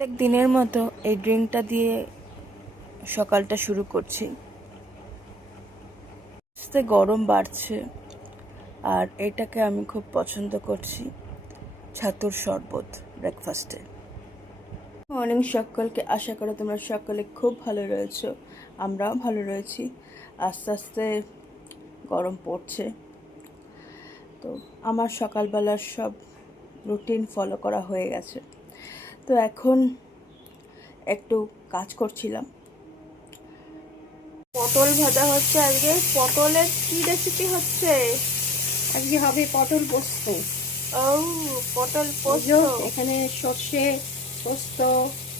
প্রত্যেক দিনের মতো এই ড্রিঙ্কটা দিয়ে সকালটা শুরু করছি। আস্তে গরম বাড়ছে আর এটাকে আমি খুব পছন্দ করছি, ছাতুর শরবত ব্রেকফাস্টে। মর্নিং সকলকে, আশা করি তোমরা সকলে খুব ভালো রয়েছো, আমরাও ভালো রয়েছি। আস্তে আস্তে গরম পড়ছে, তো আমার সকালবেলার সব রুটিন ফলো করা হয়ে গেছে। তো এখন একটু কাজ করছিলাম। পটল ভাজা হচ্ছে আজকে। পটলের কি রেসিপি হচ্ছে? আজকে হবে পটল পোস্ত। ও, পটল পোস্ত। এখানে সর্ষে, পোস্ত,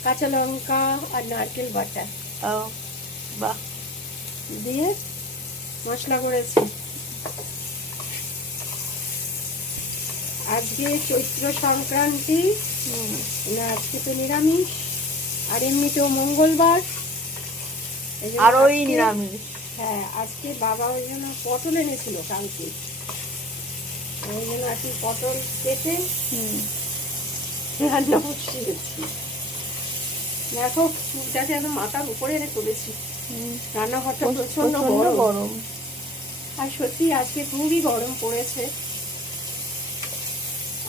কাঁচা লঙ্কা আর নারকেল বাটা ও বাহ, দিয়ে মশলা করেছি। আজকে চৈত্র সংক্রান্তি, আজকে তো নিরামিষ, আর এমনিতেও মঙ্গলবার, আর ওই নিরামিষ। হ্যাঁ, আজকে বাবা ওই জন্য পটল এনেছিল কালকে, ওই জন্য আর কি পটল কেটে রান্না বসিয়েছি। দেখো চুলটাকে একদম মাথার উপরে এনে তুলেছি। রান্নাঘরটা প্রচন্ড গরম, আর সত্যি আজকে খুবই গরম পড়েছে।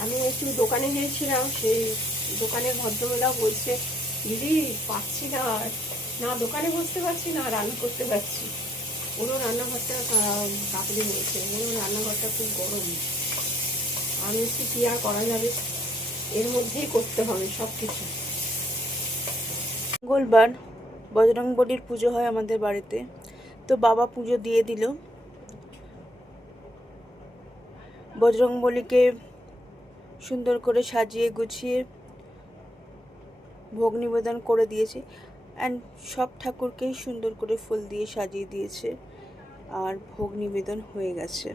আমি একটু দোকানে গিয়েছিলাম, সেই দোকানের ভদ্রমহিলা বলছে, দিদি পাচ্ছি না, না দোকানে বসতে পারছি না রান্না করতে পারছি। পুরো রান্নাঘরটা কাঁপড়ে রয়েছে, পুরো রান্নাঘরটা খুব গরম। আমি একটু কি আর করা যাবে, এর মধ্যেই করতে হবে সব কিছু। মঙ্গলবার বজরংবলীর পুজো হয় আমাদের বাড়িতে, তো বাবা পুজো দিয়ে দিল। বজরংবলীকে সুন্দর করে সাজিয়ে গুছিয়ে ভোগ নিবেদন করে দিয়েছে, অ্যান্ড সব ঠাকুরকেই সুন্দর করে ফুল দিয়ে সাজিয়ে দিয়েছে, আর ভোগ নিবেদন হয়ে গেছে।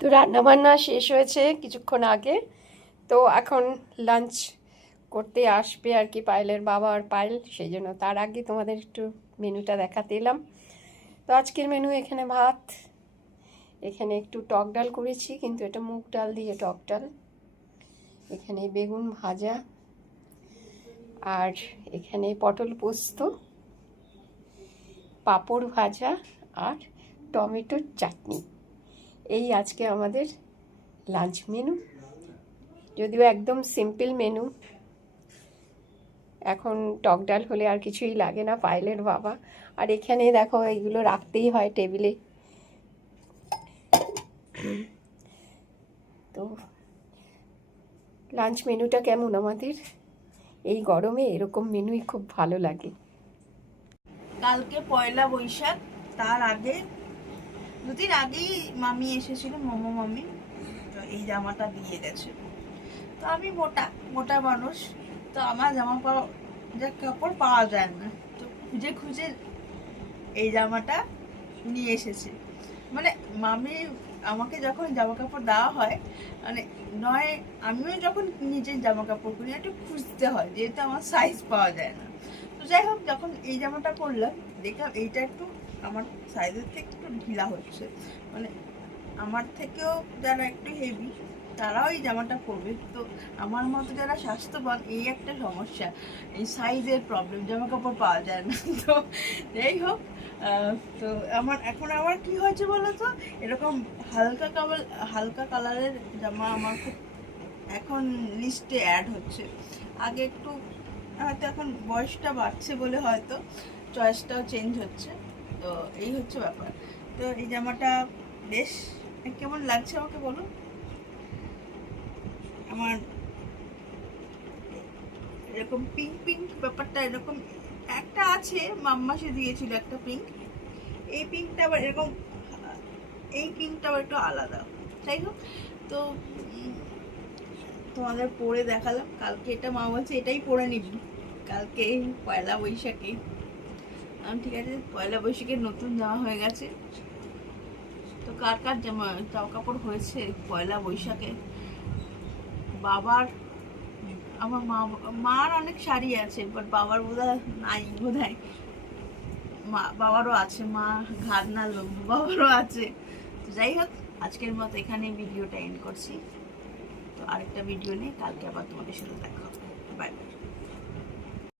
তো রান্নাবান্না শেষ হয়েছে কিছুক্ষণ আগে, তো এখন লাঞ্চ করতে আসবে আর কি পায়েলের বাবা আর পায়েল, সেই জন্য তার আগে তোমাদের একটু মেনুটা দেখাতে এলাম। তো আজকের মেনু এখানে ভাত, এখানে একটু টক ডাল করেছি, কিন্তু এটা মুগ ডাল দিয়ে টক ডাল, এখানে বেগুন ভাজা, আর এখানে পটল পোস্ত, পাঁপড় ভাজা আর টমেটোর চাটনি। এই আজকে আমাদের লাঞ্চ মেনু, যদিও একদম সিম্পল মেনু। এখন টক ডাল হলে আর কিছুই লাগে না পায়েলের বাবা। আর এখানে দেখো এইগুলো রাখতেই হয় টেবিলে। তো লাঞ্চ মেনুটা কেমন আমাদের? এই গরমে এরকম মেনুই খুব ভালো লাগে। কালকে পয়লা বৈশাখ, তার আগে দুদিন আগেই মামি এসেছিল, মোমো মামি, তো এই জামাটা দিয়ে গেছে। তো আমি মোটা মোটা মানুষ, তো আমার কাপড় পাওয়া যায় না, তো খুঁজে খুঁজে এই জামাটা নিয়ে এসেছে। মানে মামি আমাকে যখন জামা কাপড় দেওয়া হয়, মানে নয় আমিও যখন নিজের জামা কাপড় কিনি একটু খুঁজতে হয়, যেহেতু আমার সাইজ পাওয়া যায় না। তো যাই হোক, যখন এই জামাটা পরলাম দেখলাম এইটা একটু আমার সাইজের থেকে একটু ঢিলা হচ্ছে, মানে আমার থেকেও যারা একটু হেভি তারাও এই জামাটা পরবে, তো আমার মতো যারা স্বাস্থ্যবান এই একটা সমস্যা, এই সাইজের প্রবলেম, জামা কাপড় পাওয়া যায় না। তো যাই হোক, তো আমার কি হয়েছে বলো তো, এরকম হালকা কালারের জামা আমার খুব এখন লিস্টে অ্যাড হচ্ছে। আগে একটু হয়তো এখন বয়সটা বাড়ছে বলে হয়তো চয়েসটাও চেঞ্জ হচ্ছে, তো এই হচ্ছে ব্যাপার। তো এই জামাটা বেশ কেমন লাগছে আমাকে বলো। আমার এরকম পিঙ্ক পিঙ্ক ব্যাপারটা এরকম একটা আছে, মাম্মা সে দিয়েছিল একটা পিঙ্ক, এই পিঙ্কটা আবার এরকম, এই পিঙ্কটা আবার একটু আলাদা। যাই হোক, তো তোমাদের পরে দেখালাম। কালকে এটা মা বলছে এটাই পরে নিবি কালকে পয়লা বৈশাখে। আমি ঠিক আছে, পয়লা বৈশাখে নতুন জামা হয়ে গেছে। তো কার কার জামা কাপড় হয়েছে পয়লা বৈশাখে? বাবার, আমার মার অনেক শাড়ি আছে, বাট বাবার বোধহয় নাই, বোধহয় বাবারও আছে, মা ঘাড় নাড়ল, বাবারও আছে। তো যাই হোক, আজকের মতো এখানে ভিডিওটা এন্ড করছি। আরেকটা ভিডিও নিয়ে কালকে আবার তোমাদের সাথে দেখা হবে।